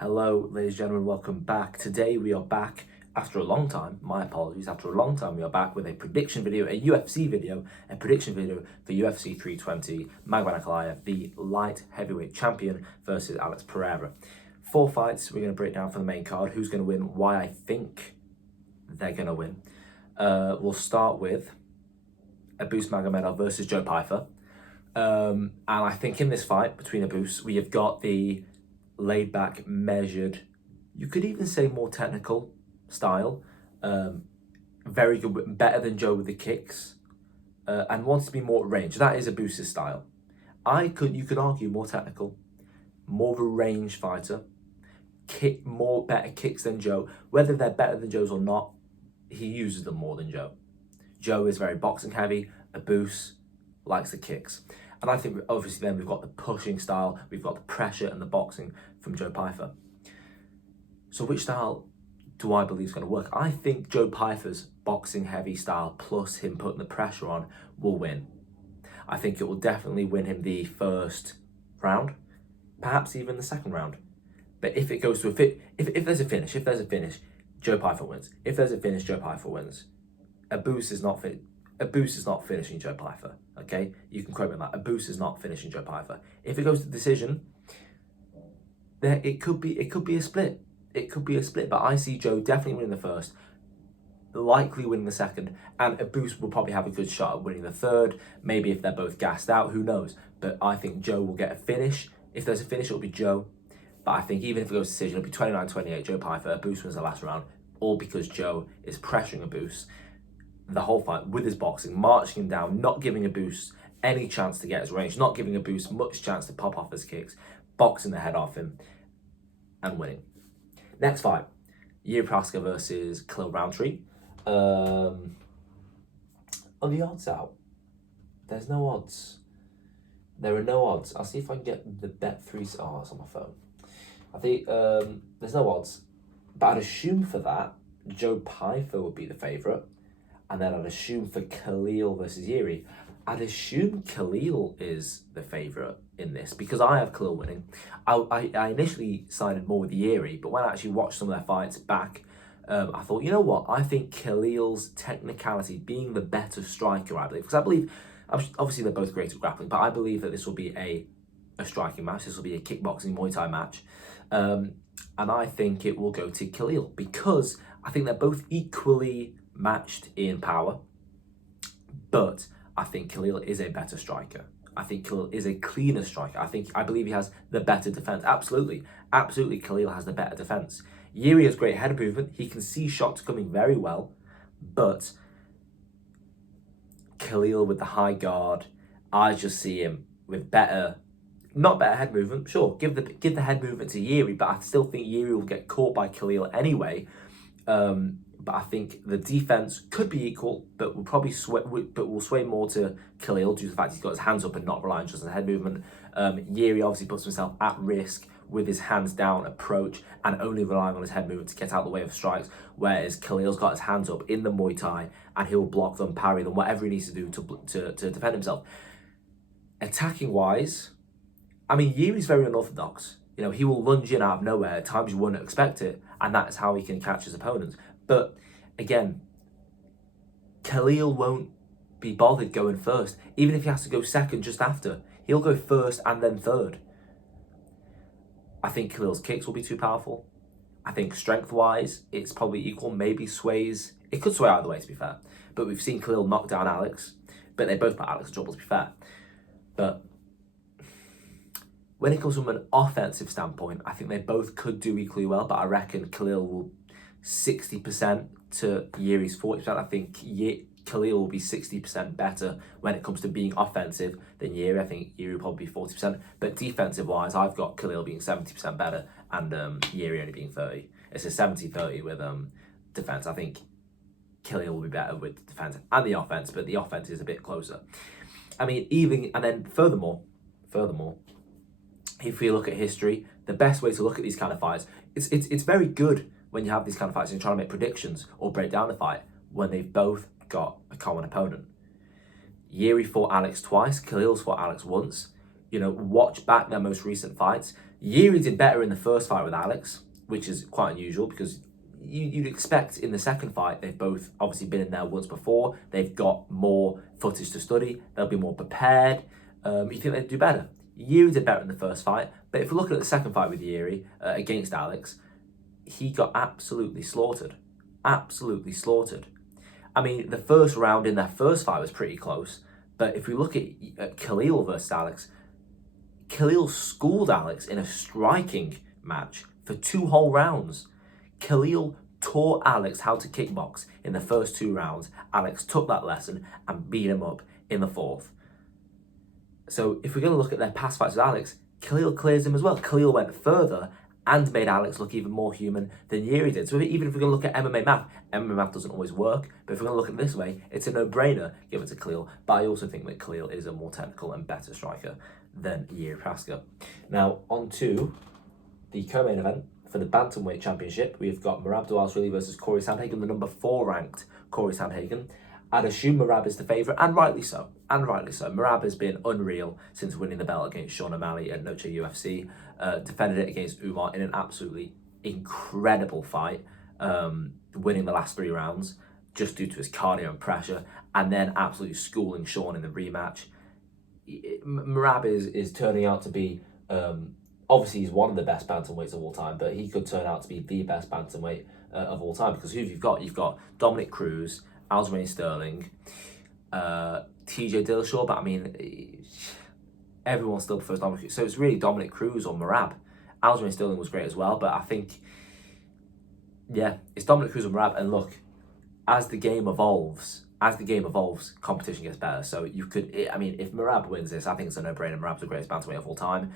Hello, ladies and gentlemen, welcome back. Today we are back after a long time, my apologies, after a long time we are back with a prediction video, a UFC video, a prediction video for UFC 320, Magomed Ankalaev, the light heavyweight champion versus Alex Pereira. 4 fights we're going to break down for the main card, who's going to win, why I think they're going to win. We'll start with Abus Magomedov versus Joe Pyfer. And I think in this fight between Abus, we have got the laid back, measured, you could even say more technical style. Very good, better than Joe with the kicks, and wants to be more range. That is Abus's style. You could argue more technical, more of a range fighter, better kicks than Joe. Whether they're better than Joe's or not, he uses them more than Joe. Joe is very boxing heavy. Abus likes the kicks. And I think obviously then we've got the pushing style, we've got the pressure and the boxing from Joe Pyfer. So which style do I believe is going to work? I think Joe Pyfer's boxing heavy style plus him putting the pressure on will win. I think it will definitely win him the first round, perhaps even the second round. But if it goes to if there's a finish, Joe Pyfer wins. If there's a finish, Joe Pyfer wins. Abus is not finishing Joe Pyfer. Okay, you can quote me on that. Abus is not finishing Joe Pyfer. If it goes to decision, then it could be a split. It could be a split, but I see Joe definitely winning the first, likely winning the second, and Abus will probably have a good shot at winning the third. Maybe if they're both gassed out, who knows? But I think Joe will get a finish. If there's a finish, it'll be Joe. But I think even if it goes to decision, it'll be 29-28, Joe Pyfer. Abus wins the last round, all because Joe is pressuring Abus the whole fight with his boxing, marching him down, not giving Abus any chance to get his range, not giving Abus much chance to pop off his kicks, boxing the head off him, and winning. Next fight, Yuri Prochazka versus Khalil Roundtree. Are the odds out? There's no odds. There are no odds. I'll see if I can get the Bet3. It's on my phone. I think there's no odds. But I'd assume for that, Joe Pyfer would be the favourite. And then I'd assume for Khalil versus Yuri, I'd assume Khalil is the favourite in this because I have Khalil winning. I initially sided more with Yuri, but when I actually watched some of their fights back, I thought, you know what? I think Khalil's technicality, being the better striker, because I believe, obviously they're both great at grappling, but I believe that this will be a striking match. This will be a kickboxing Muay Thai match. And I think it will go to Khalil because I think they're both equally matched in power, but I think Khalil is a better striker. I think Khalil is a cleaner striker. I believe he has the better defense. Absolutely, Khalil has the better defense. Yuri has great head movement. He can see shots coming very well, but Khalil with the high guard, I just see him with not better head movement. Sure, give the head movement to Yuri, but I still think Yuri will get caught by Khalil anyway. But I think the defense could be equal, but will sway more to Khalil due to the fact he's got his hands up and not relying just on head movement. Yuri obviously puts himself at risk with his hands down approach and only relying on his head movement to get out of the way of strikes, whereas Khalil's got his hands up in the Muay Thai and he'll block them, parry them, whatever he needs to do to defend himself. Attacking wise, I mean, Yuri's very unorthodox. You know, he will lunge in out of nowhere at times you wouldn't expect it, and that's how he can catch his opponents. But again, Khalil won't be bothered going first. Even if he has to go second just after, he'll go first and then third. I think Khalil's kicks will be too powerful. I think strength-wise, it's probably equal, maybe sways. It could sway either way, to be fair. But we've seen Khalil knock down Alex, but they both put Alex in trouble, to be fair. But when it comes from an offensive standpoint, I think they both could do equally well, but I reckon Khalil will 60% to Yuri's 40%. I think Khalil will be 60% better when it comes to being offensive than Yuri. I think Yuri will probably be 40%. But defensive-wise, I've got Khalil being 70% better and Yuri only being 30%. It's a 70-30 with defense. I think Khalil will be better with the defense and the offense, but the offense is a bit closer. I mean, and then furthermore, if we look at history, the best way to look at these kind of fights, it's very good when you have these kind of fights and you're trying to make predictions or break down the fight when they've both got a common opponent. Yuri fought Alex twice, Khalil's fought Alex once. You know, watch back their most recent fights. Yuri did better in the first fight with Alex, which is quite unusual because you'd expect in the second fight, they've both obviously been in there once before, they've got more footage to study, they'll be more prepared, you think they'd do better. Yuri did better in the first fight, but if we're looking at the second fight with Yuri against Alex, he got absolutely slaughtered. Absolutely slaughtered. I mean, the first round in their first fight was pretty close, but if we look at Khalil versus Alex, Khalil schooled Alex in a striking match for 2 whole rounds. Khalil taught Alex how to kickbox in the first 2 rounds. Alex took that lesson and beat him up in the 4th. So if we're going to look at their past fights with Alex, Khalil clears him as well. Khalil went further and made Alex look even more human than Yuri did. So even if we're going to look at MMA math doesn't always work, but if we're going to look at it this way, it's a no-brainer, give it to Khalil. But I also think that Khalil is a more technical and better striker than Yuri Praska. Now, on to the co-main event for the Bantamweight Championship. We've got Merab Dvalishvili versus Corey Sandhagen, the number 4 ranked Corey Sandhagen. I'd assume Merab is the favourite, and rightly so. Merab has been unreal since winning the belt against Sean O'Malley at Noche UFC. Defended it against Umar in an absolutely incredible fight, winning the last 3 rounds just due to his cardio and pressure, and then absolutely schooling Sean in the rematch. Merab is turning out to be, obviously he's one of the best bantamweights of all time, but he could turn out to be the best bantamweight of all time, because who you've got? You've got Dominic Cruz, Aljamain Sterling, TJ Dillashaw, but I mean, everyone still prefers Dominic Cruz. So it's really Dominic Cruz or Merab. Aljamain Sterling was great as well, but I think, yeah, it's Dominic Cruz or Merab. And look, as the game evolves, competition gets better. So you could, I mean, if Merab wins this, I think it's a no-brainer. Merab's the greatest bantamweight of all time,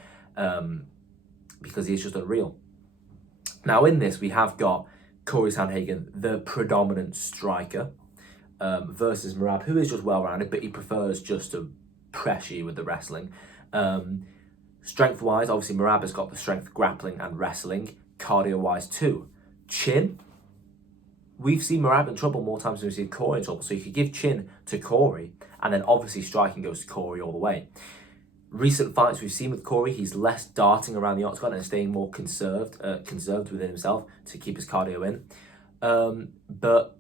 because he's just unreal. Now in this, we have got Corey Sandhagen, the predominant striker, versus Merab, who is just well-rounded, but he prefers just to pressure you with the wrestling. Strength-wise, obviously Merab has got the strength, grappling and wrestling. Cardio-wise too. Chin, we've seen Merab in trouble more times than we've seen Corey in trouble, so you could give chin to Corey, and then obviously striking goes to Corey all the way. Recent fights we've seen with Corey, he's less darting around the octagon and staying more conserved within himself to keep his cardio in. But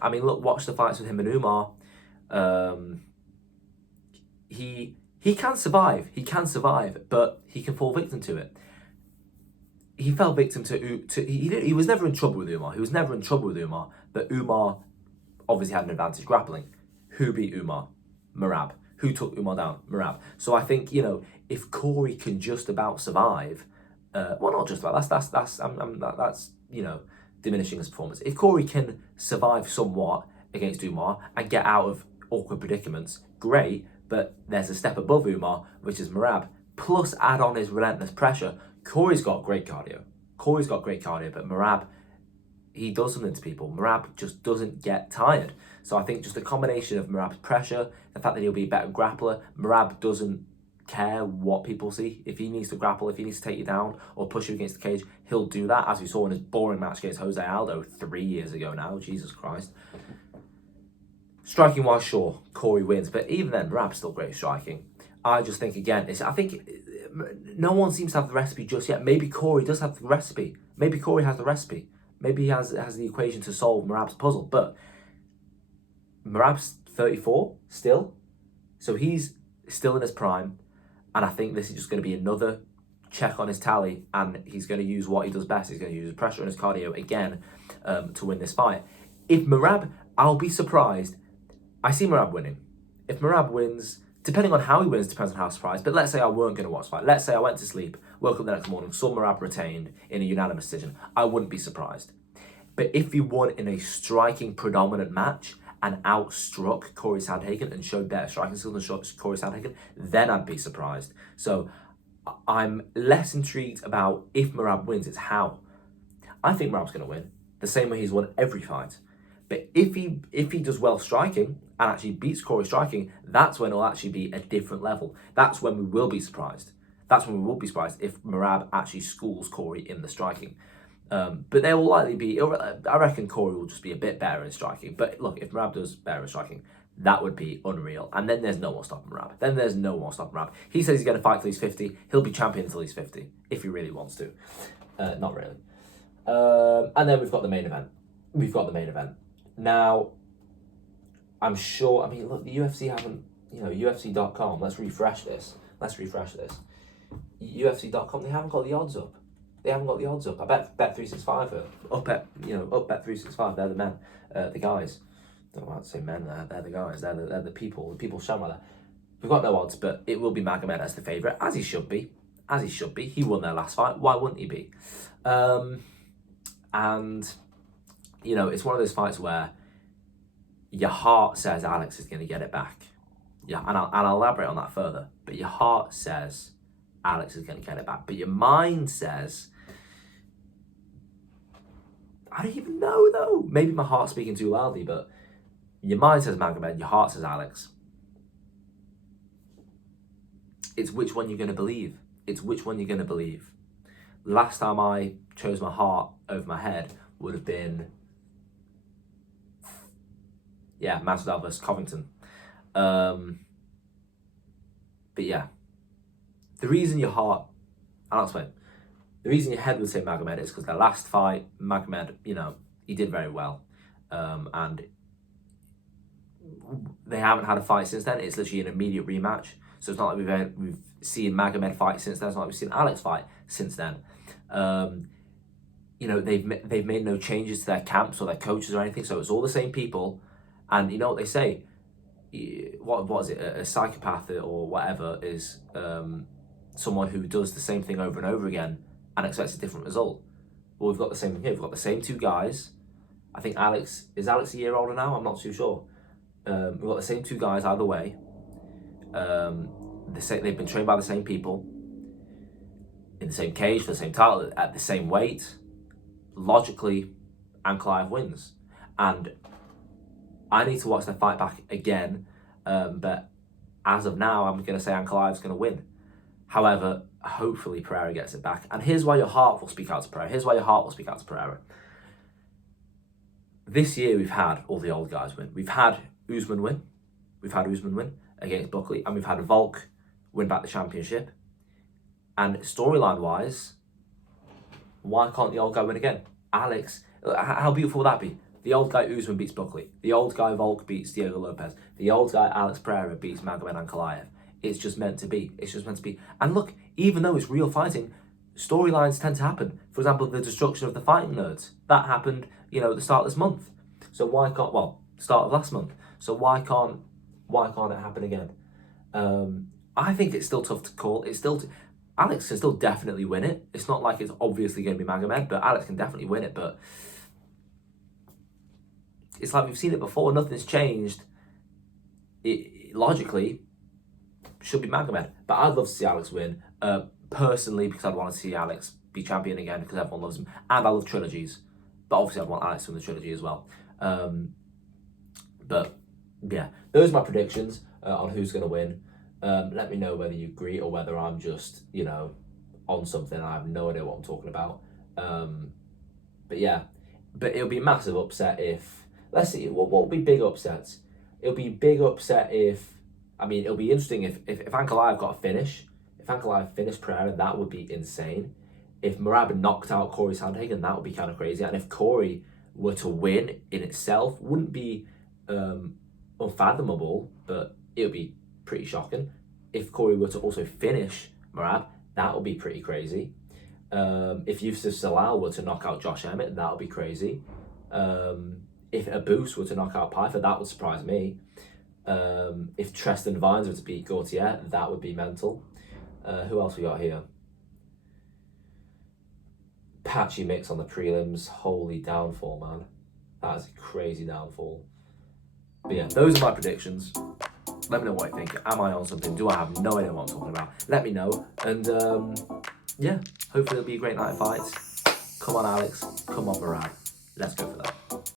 I mean, look, watch the fights with him and Umar. He can survive. But he can fall victim to it. He fell victim to he was never in trouble with Umar. But Umar obviously had an advantage grappling. Who beat Umar? Merab. Who took Umar down? Merab. So I think, you know, if Corey can just about survive, well, not just about, that's you know, diminishing his performance. If Corey can survive somewhat against Umar and get out of awkward predicaments, great, but there's a step above Umar, which is Merab, plus add on his relentless pressure. Corey's got great cardio, but Merab, he does something to people. Merab just doesn't get tired. So I think just a combination of Merab's pressure, the fact that he'll be a better grappler, Merab doesn't care what people see. If he needs to grapple, if he needs to take you down or push you against the cage, he'll do that, as we saw in his boring match against Jose Aldo 3 years ago now. Jesus Christ. Striking wise, sure, Corey wins, but even then, Merab's still great striking. I just think, again, I think no one seems to have the recipe just yet. Maybe Corey does have the recipe. Maybe Corey has the recipe. Maybe he has the equation to solve Merab's puzzle, but Merab's 34 still, so he's still in his prime, and I think this is just going to be another check on his tally, and he's going to use what he does best. He's going to use his pressure and his cardio again to win this fight. If Merab, I'll be surprised. I see Merab winning. If Merab wins, depending on how he wins, depends on how surprised, but let's say I weren't going to watch the fight. Let's say I went to sleep, woke up the next morning, saw Merab retained in a unanimous decision. I wouldn't be surprised. But if he won in a striking predominant match and outstruck Corey Sandhagen and showed better striking skills than Corey Sandhagen, then I'd be surprised. So I'm less intrigued about if Merab wins, it's how. I think Merab's going to win, the same way he's won every fight. But if he does well striking and actually beats Corey striking, that's when it'll actually be a different level. That's when we will be surprised. If Merab actually schools Corey in the striking. But there will likely be, I reckon Corey will just be a bit better in striking. But look, if Merab does better in striking, That would be unreal. And then there's no more stopping Merab. He says he's going to fight till he's 50. He'll be champion until he's 50, if he really wants to. Not really. And then we've got the main event. Now, I'm sure, I mean, look, the UFC haven't, UFC.com, let's refresh this. UFC.com, they haven't got the odds up. I bet Bet365 are up Bet365, they're the men, the guys. I don't know how to say men there, they're the guys, they're the people shown rather. We've got no odds, but it will be Magomed as the favourite, as he should be. He won their last fight, why wouldn't he be? And, it's one of those fights where your heart says Alex is going to get it back. Yeah, and I'll elaborate on that further. But your heart says Alex is going to get it back. But your mind says, I don't even know though. Maybe my heart's speaking too loudly, but your mind says Magomed, your heart says Alex. It's which one you're going to believe. Last time I chose my heart over my head would have been, Masvidal versus Covington. But yeah, the reason your heart, I'll explain. The reason your head would say Magomed is because their last fight, Magomed, he did very well. And they haven't had a fight since then. It's literally an immediate rematch. So it's not like we've seen Magomed fight since then. It's not like we've seen Alex fight since then. They've made no changes to their camps or their coaches or anything. So it's all the same people. And you know what they say? What is it? A psychopath or whatever is someone who does the same thing over and over again and expects a different result. Well, we've got the same thing here. We've got the same two guys. I think Alex a year older now? I'm not too sure. We've got the same two guys either way. They've been trained by the same people, in the same cage, for the same title, at the same weight. Logically, Ankalaev wins. And I need to watch their fight back again, but as of now, I'm going to say Ankalaev's going to win. However, hopefully Pereira gets it back. And here's why your heart will speak out to Pereira. This year, we've had all the old guys win. We've had Usman win. Against Buckley. And we've had Volk win back the championship. And storyline-wise, why can't the old guy win again? Alex, how beautiful would that be? The old guy Usman beats Buckley. The old guy Volk beats Diego Lopez. The old guy Alex Pereira beats Magomed Ankalaev. It's just meant to be. And look, even though it's real fighting, storylines tend to happen. For example, the destruction of the fighting nerds. That happened, at the start of this month. So why can't, start of last month. So why can't it happen again? I think it's still tough to call. Alex can still definitely win it. It's not like it's obviously going to be Magomed, but Alex can definitely win it. But it's like we've seen it before. Nothing's changed. It logically should be Magomed. But I'd love to see Alex win. Personally, because I'd want to see Alex be champion again because everyone loves him. And I love trilogies. But obviously I'd want Alex to win the trilogy as well. But yeah, those are my predictions on who's going to win. Let me know whether you agree or whether I'm just, on something. I have no idea what I'm talking about. But yeah, but it'll be a massive upset if, let's see, what will be big upsets? It'll be big upset it'll be interesting if Ankalaev got a finish. If Ankalaev finished Pereira, that would be insane. If Merab knocked out Corey Sandhagen, that would be kind of crazy. And if Corey were to win in itself, wouldn't be unfathomable, but it would be pretty shocking. If Corey were to also finish Merab, that would be pretty crazy. If Yusuf Salal were to knock out Josh Emmett, that would be crazy. If Abus were to knock out Piper, that would surprise me. If Treston Vines were to beat Gautier, that would be mental. Who else we got here? Patchy Mix on the prelims. Holy downfall, man. That is a crazy downfall. But yeah, those are my predictions. Let me know what you think. Am I on something? Do I have no idea what I'm talking about? Let me know. And yeah, hopefully it'll be a great night of fights. Come on, Alex. Come on, Merab. Let's go for that.